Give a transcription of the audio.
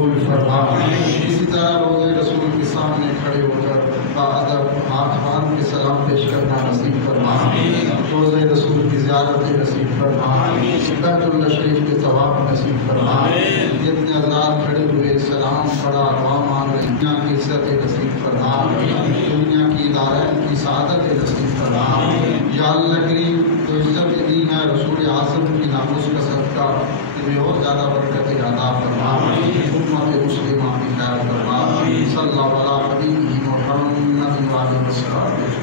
اسی طرح روزے رسول کے سامنے کھڑے ہو کر باادب ہاتھ باندھ کے سلام پیش کرنا نصیب فرما، روزے رسول کی زیارت نصیب فرما، بیت اللہ شریف کے ثواب نصیب فرما، جتنے حضرات کھڑے ہوئے سلام پڑھا دعا مانگ رہے دنیا کی عزت نصیب فرما، دنیا کی دارین کی سعادت نصیب فرما، یا اللہ کریم تو عزت دی ہے رسول اعظم کی ناموس کا صدقہ تمہیں اور زیادہ برکت عطا فرما، امت مسلمہ کی خیر فرما، صلی اللہ علیہ وسلم محمد و آلہ وصحبہ